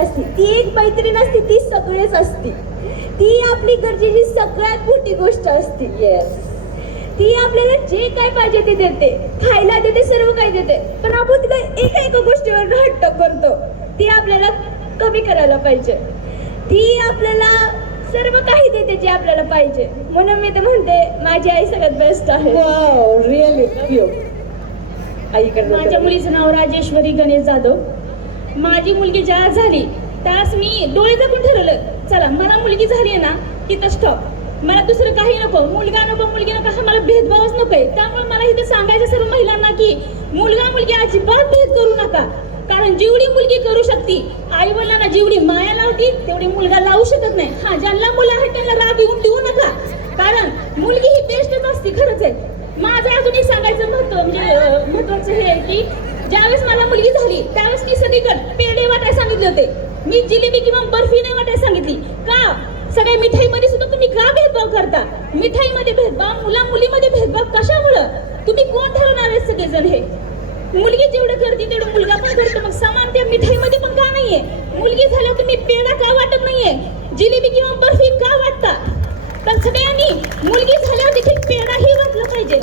असते, ती एक मैत्रीण असते, ती सगळेच असते. ती आपली गरजेची सगळ्यात मोठी गोष्ट असते. येस. ती आपल्याला जे काय पाहिजे ते देते, खायला देते, सर्व काही देते. पण आपण तिला एका गोष्टीवर हट्ट करतो, ती आपल्याला कमी करायला पाहिजे. ती आपल्याला सर्व काही देते जे आपल्याला पाहिजे. म्हणून मी तर म्हणते माझी आई सगळ्यात बेस्ट आहे. Wow, really love you. आईकडे माझ्या मुलीचं नाव राजेश्वरी गणेश जाधव. माझी मुलगी ज्या झाली त्यास मी डोळे झाकून ठरवलं, चला मला मुलगी झाली आहे ना तिथं स्टॉप, मला दुसरं काही नको, मुलगा नको मुलगी नको, हा मला भेदभावच नकोय. त्यामुळे मला इथं सांगायचं सर्व महिलांना की मुलगा मुलगी अजिबात भेद करू नका, कारण जेवढी मुलगी करू शकते, आई वडिलांना जेवढी माया लावती तेवढी मुलगा लावू शकत नाही. हा, ज्यांना मुलं आहेत त्यांना राग येऊन देऊ नका, कारण मुलगी ही बेस्टच असते. खरंच आहे. माझं अजून एक सांगायचं महत्वाचं हे आहे की ज्यावेळेस मला मुलगी झाली त्यावेळेस मी सगळीकडे पेढे वाटायला सांगितले होते, मी जिलेबी किंवा बर्फी नाही वाटायला सांगितली. का? सगळ्या मिठाईमध्ये सुद्धा तुम्ही का भेदभाव करता? मिठाईमध्ये भेदभाव, मुला मुलीमध्ये भेदभाव कशामुळं? तुम्ही कोण ठरवणार आहे सगळेजण? हे मुलगी जेवढं करते तेवढं मुलगा पण करतो, मग समान त्या मिठाईमध्ये पण का नाहीये? मुलगी झाल्यावर तुम्ही पेढा का वाटत नाहीये, जिलेबी किंवा बर्फी का वाटता? तर सगळ्यांनी मुलगी झाल्यावर देखील पेढाही वाटलं पाहिजे.